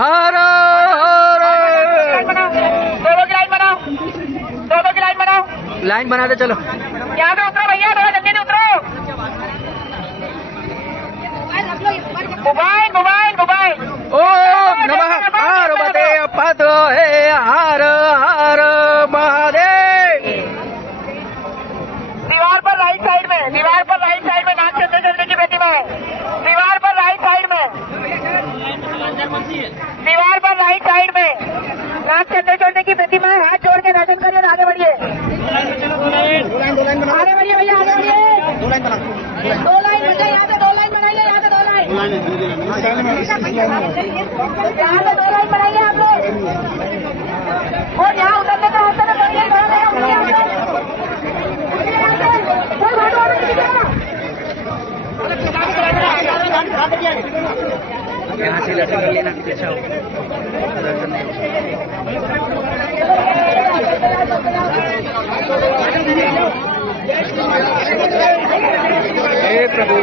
हर दोनों की लाइन बनाओ, दोनों की लाइन बनाओ, लाइन बना दे चलो। यहाँ पे उतरो भैया, थोड़ा जल्दी से उतरो। Mobile mobile mobile. ओम नमः पार्वते पतये हर हर महादेव। दीवार पर राइट साइड में, दीवार पर राइट साइड में नाथ चंद्रचंद्र की प्रतिमा है। दीवार पर राइट साइड में, दीवार पर राइट साइड में नाथ चंद्रचंद्र की प्रतिमा है। हाथ जोड़ के दर्शन करिए और आगे बढ़िए, आगे बढ़िए भैया, आगे बढ़िए। दो लाइन बचा, यहाँ पे दो लाइन बनाइए, यहाँ पे दो लाइन, यहाँ पे दो लाइन बनाइए आप लोग। और यहाँ उतरने का रास्ता तो बढ़िया यहाँ से दर्शन कर लेना, अच्छा हो दर्शन हे प्रभु।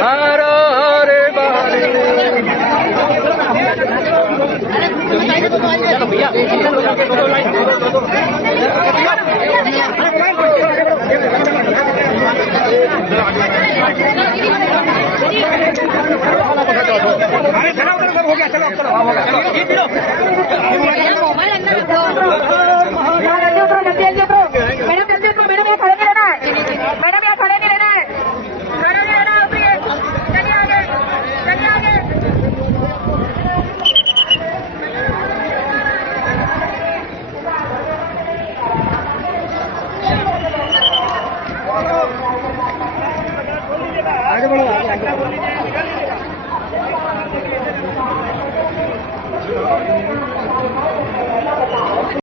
हर हर आगे बढ़ो, आगे